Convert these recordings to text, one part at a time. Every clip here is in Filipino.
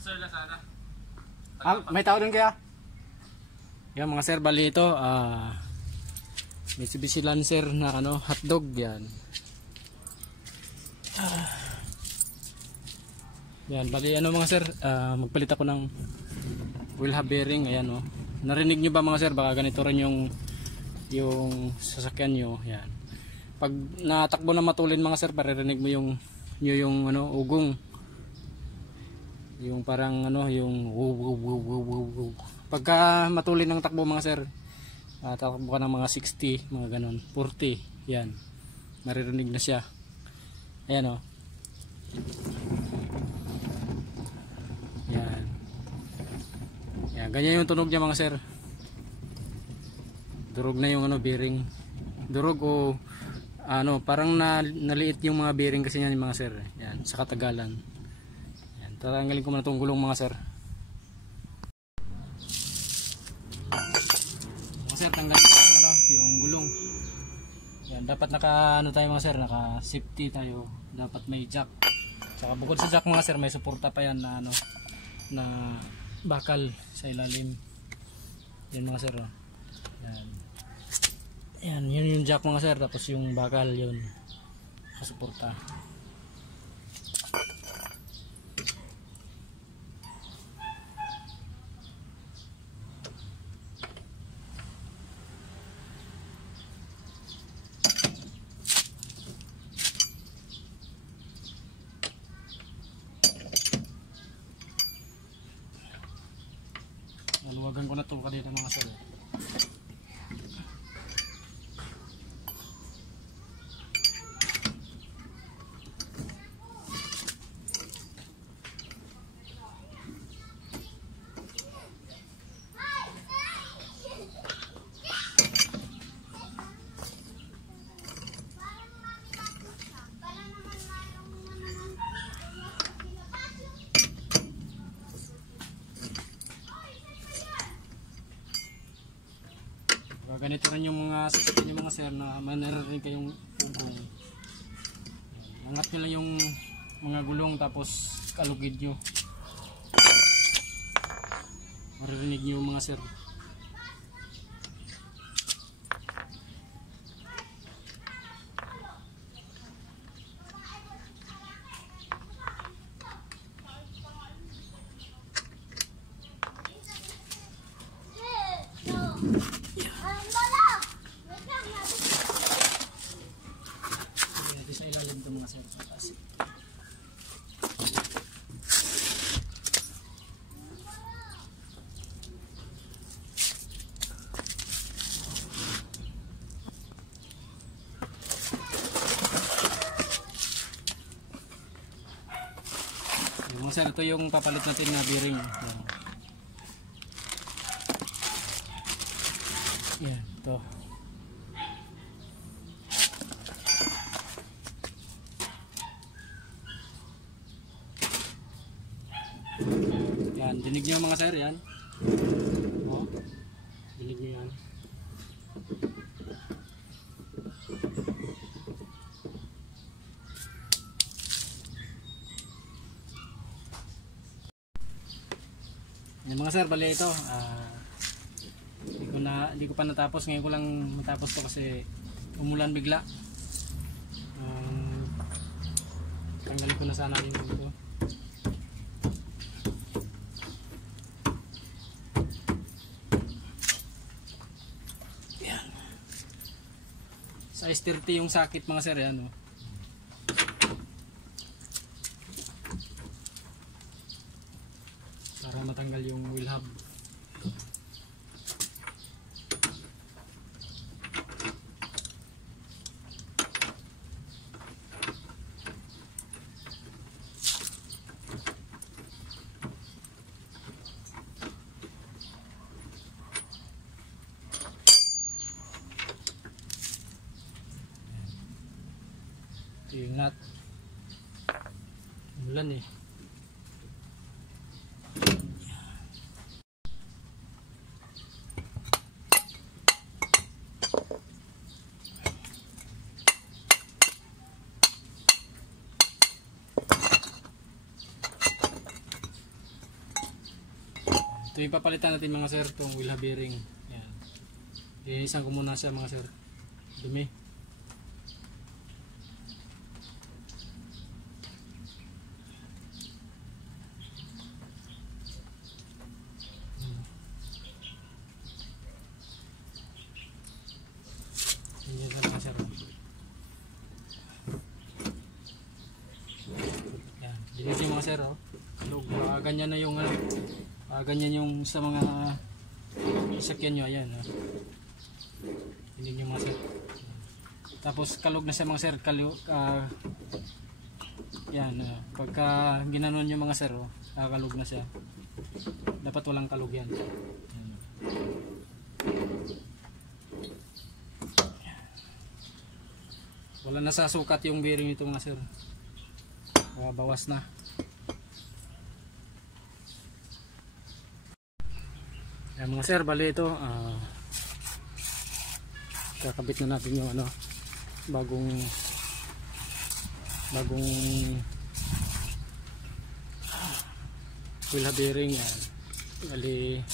Sir Lazada. May tao doon kaya? Yan mga sir, bali ito Mitsubishi Lancer na hotdog yan. Yan, bali mga sir, magpalit ako ng wheel hub bearing. Ayan narinig nyo ba mga sir, baka ganito rin yung sasakyan nyo. Yan, pag natakbo na matulin mga sir, paririnig mo yung ugong, yung parang yung pagka matulin ng takbo mga sir, takbo ka ng mga 60, mga ganon, 40, yan, maririnig na siya. Ayan yan. Yan, ganyan yung tunog niya mga sir. Durog na yung bearing. Durog o parang naliit yung mga bearing kasi yan mga sir. Yan, sa katagalan. Yan, tatanggalin ko muna itong gulong mga sir. Mga sir, tanggalin ko yung gulong. Yan, dapat naka tayo mga sir, naka safety tayo. Dapat may jack. Saka bukod sa jack mga sir, may suporta pa yan na na bakal sa ilalim. Yan mga sir. Yan. Yan, yun yung jack mga sir, tapos yung bakal yun nakasuporta. Naluwagan ko na ito kanina mga sir. Ganito rin yung mga sasakyan yung mga sir na manarinig kayong ugong. Angat nyo lang yung mga gulong tapos kalugid nyo. Maririnig nyo mga sir. Sa ilalim ito mga sir, sa taas. Mga sir, ito yung papalit natin na bearing. Yan, ito. Yan, dinig nyo mga sir, yan. Dinig nyo yan. Yan mga sir, bali ito. Hindi ko pa natapos. Ngayon ko lang matapos to kasi umulan bigla. Tanggalin ko na sana yung ito. Size 30 yung sakit mga sir, yan para matanggal yung wheel hub. Ingat, ulan Ito yung papalitan natin mga sir, itong wheel bearing. Yan. Linisan ko muna siya mga sir. Dumi. Yan na mga sir. Yan. Linisin mga sir. Oh. Ganyan na yung ganyan yung sa mga sasakyan nyo. Ayan. Oh. Hindi nyo mga sir. Tapos kalog na siya mga sir. Yan. Pagka ginanon nyo mga sir, kalog na siya. Dapat walang kalog yan. Wala na sa sukat yung bearing nito mga sir. Bawas na. Ayan mga sir, bali ito kakabit na natin yung bagong wheel bearing. Yan. Bali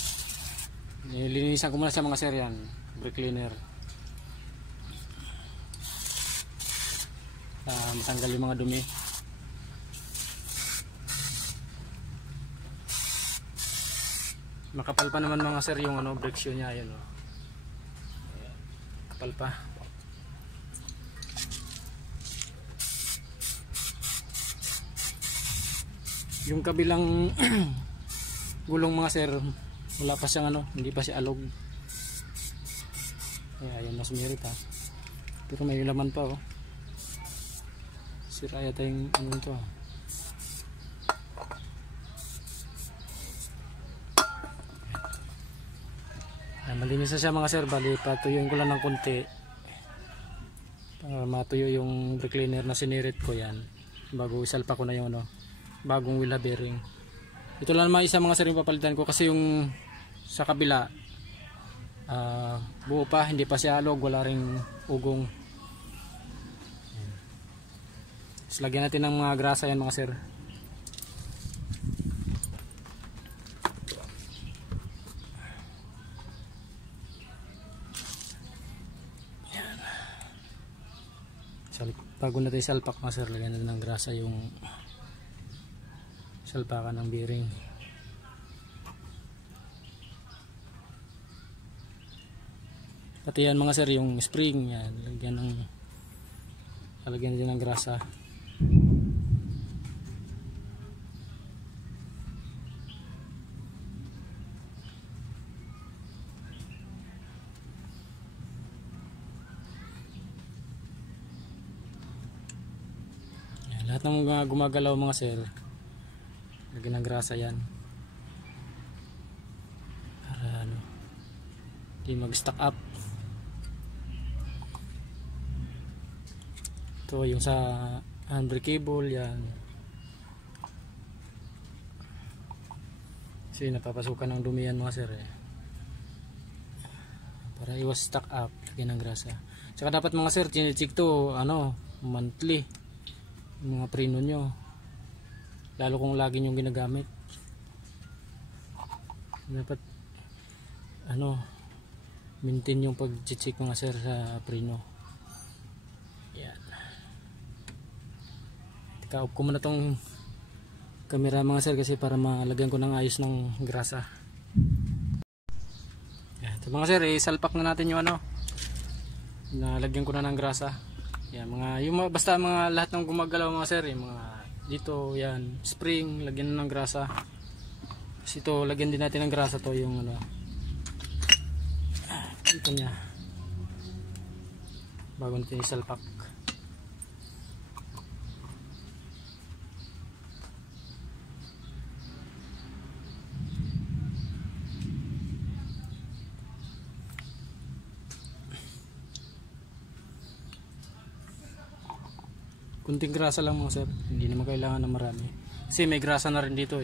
nilinisan ko muna sa mga sir yan, brake cleaner. Matanggal yung mga dumi. Makapal pa naman mga sir yung brake shoe nya. Ayan, kapal pa. Yung kabilang gulong mga sir, wala pa siyang hindi pa siya alog. Ayan, mas meron pa. Pero may laman pa sira yata yung ito. Malinis na siya mga sir. Bali patuyuin ko lang ng konti para matuyo yung brake cleaner na sinirit ko. Yan, bago isalpa ko na yung bagong wheel bearing. Ito lang naman isa mga sir yung papalitan ko, kasi yung sa kabila buo pa, hindi pa siya alog, wala ring ugong. So, lagyan natin ng mga grasa yan mga sir. Bago natin salpak mga sir, lagyan natin ng grasa yung salpakan ng bearing. Pati yan mga sir, yung spring yan, lalagyan din ng grasa. Lahat ng mga gumagalaw mga sir, lagyan ng grasa yan para hindi mag stack up. Ito yung sa handbrake cable yan, kasi napapasukan ng dumi yan mga sir para iwas stack up. Lagyan ng grasa. Tsaka dapat mga sir, chinecheck to monthly yung mga preno nyo, lalo kung lagi nyong ginagamit. Dapat maintain yung pag-check mga sir sa preno. Yan. Ika-off ko muna tong camera mga sir, kasi para malagyan ko ng ayos ng grasa. Yan. So mga sir, isalpak na natin yung nalagyan ko na ng grasa. Yan, basta mga lahat ng gumagalaw mga sir, yung mga dito yan, spring, lagyan na ng grasa. Kasi ito, lagyan din natin ng grasa to, yung ito nya, bago natin isalpak. Kunting grasa lang mga sir, hindi naman kailangan na marami, kasi may grasa na rin dito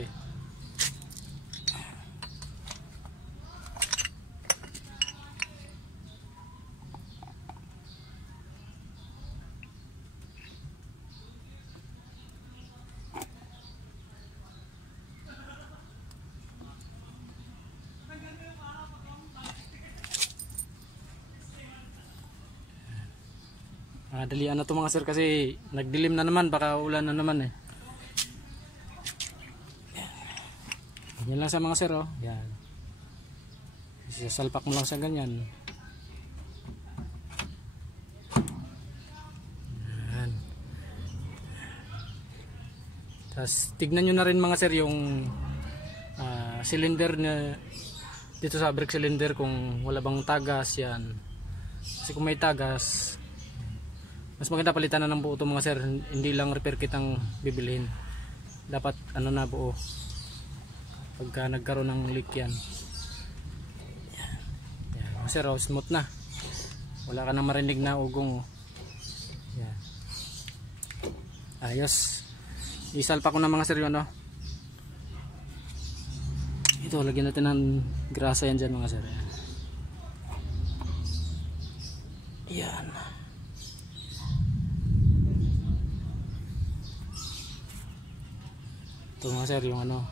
Madalian na to mga sir kasi nagdilim na naman, baka ulan na naman eh. Yan lang sa mga sir oh. Yan. Sasalpak mo lang sa ganyan. Yan. Tapos tignan nyo na rin mga sir yung cylinder na dito sa brake cylinder kung wala bang tagas yan. Kasi kung may tagas, mas maganda palitan na ng buo ito mga sir. Hindi lang repair kit ang bibilhin. Dapat ano na buo. Pagka nagkaroon ng leak yan. Yan mga sir, oh, smooth na. Wala ka na marinig na ugong. Yan. Ayos. Isalpa ko na mga sir yun, no? Ito, lagyan natin ng grasa yan dyan mga sir. Yan. Ito mga sir, yung ano.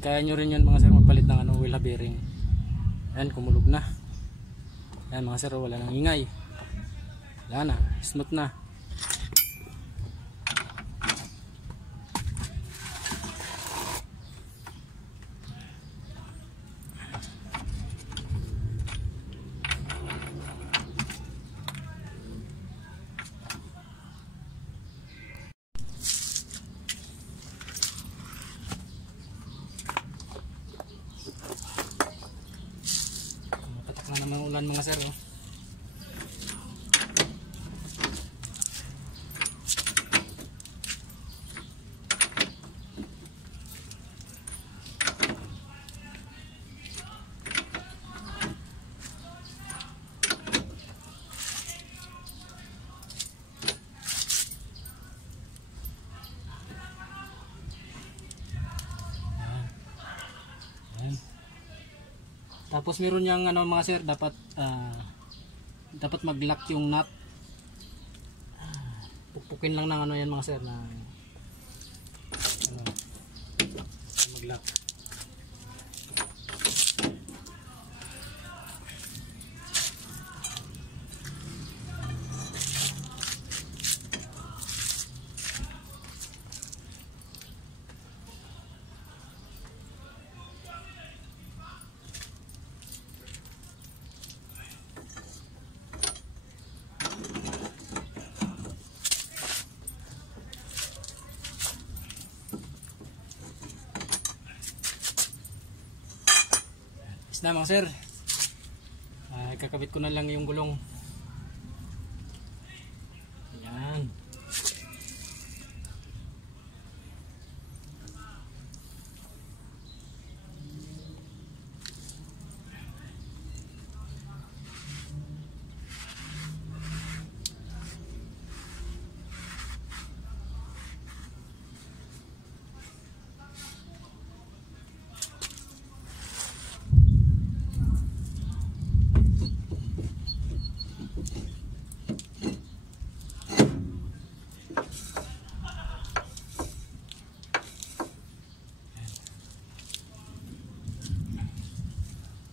Kaya nyo rin yun mga sir magpalit ng ano, wheel bearing. Ayan, kumulog na. Ayan mga sir, wala nang ingay. Wala na, smooth na. Na naman ulan mga sir oh. Tapos meron yang ano mga sir, dapat mag-lock yung nut. Pukpukin lang ng ano yan mga sir na ano, mag-lock. Na mga sir, kakabit ko na lang yung gulong. Ayan.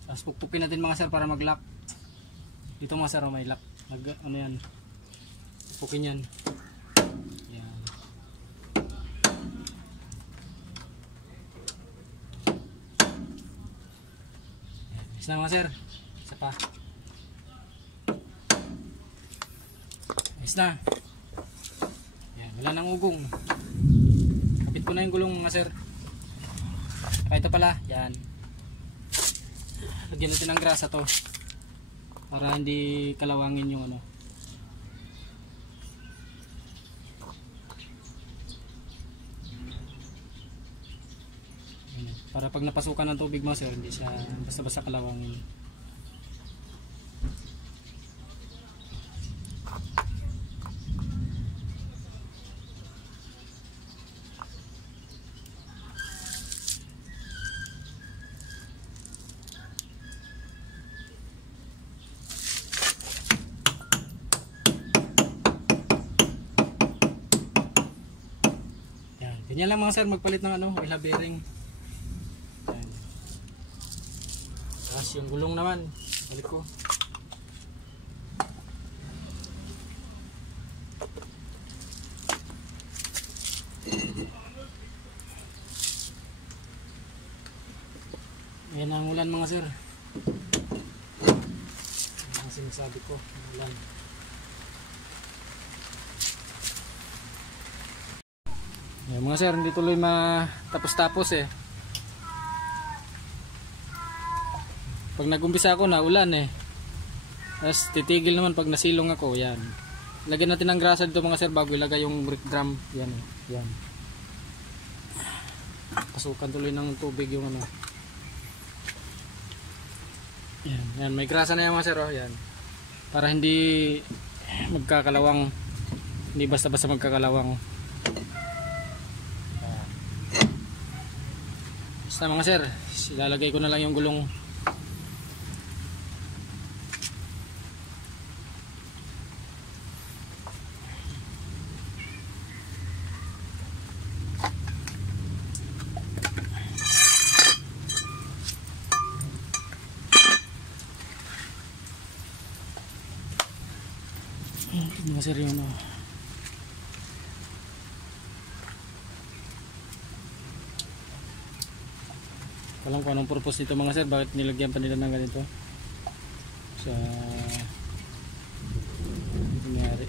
Tapos pukpukin natin mga sir para mag-lock. Dito mga sir, may lock. Ano yan? Pukpukin yan. Yan. Isa na mga sir. Isa pa. Ayos na. Yan, wala nang ugong. Kapit ko na yung gulong mga sir. Ito pala, yan. Lagyan natin ng grasa to para hindi kalawangin yung ano. Para pag napasukan ng tubig mo sir, hindi siya basta-basta kalawangin. Ganyan lang mga sir, magpalit ng ano, oil bearing. Ayan. Tapos yung gulong naman, balik ko. Ayan ang ulan mga sir. Ayan ang sinasabi ko, ulan. Ayan mga sir, hindi tuloy matapos-tapos eh. Pag nag-umpisa ako na ulan eh. Tapos titigil naman pag nasilong ako, yan. Lagyan natin ng grasa dito mga sir bago ilagay yung brake drum. Yan eh, yan. Pasukan tuloy ng tubig yung ano. Yan, yan, may grasa na yan mga sir, oh, yan. Para hindi magkakalawang, hindi basta-basta magkakalawang. Basta mga sir, ilalagay ko na lang yung gulong. Mga sir yun, oh. Alam ko anong purpose nito mga sir, bakit nilagyan pa nila ng ganito sa nangyari.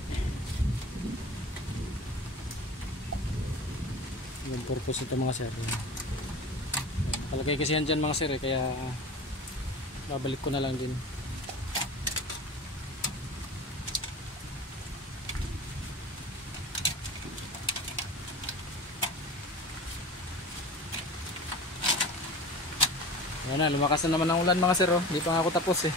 Yung purpose nito mga sir, palagay kasi yan dyan mga sir eh, kaya babalik ko na lang din. Ayan na, lumakas na naman ang ulan mga sir, oh. Hindi pa nga ako tapos eh.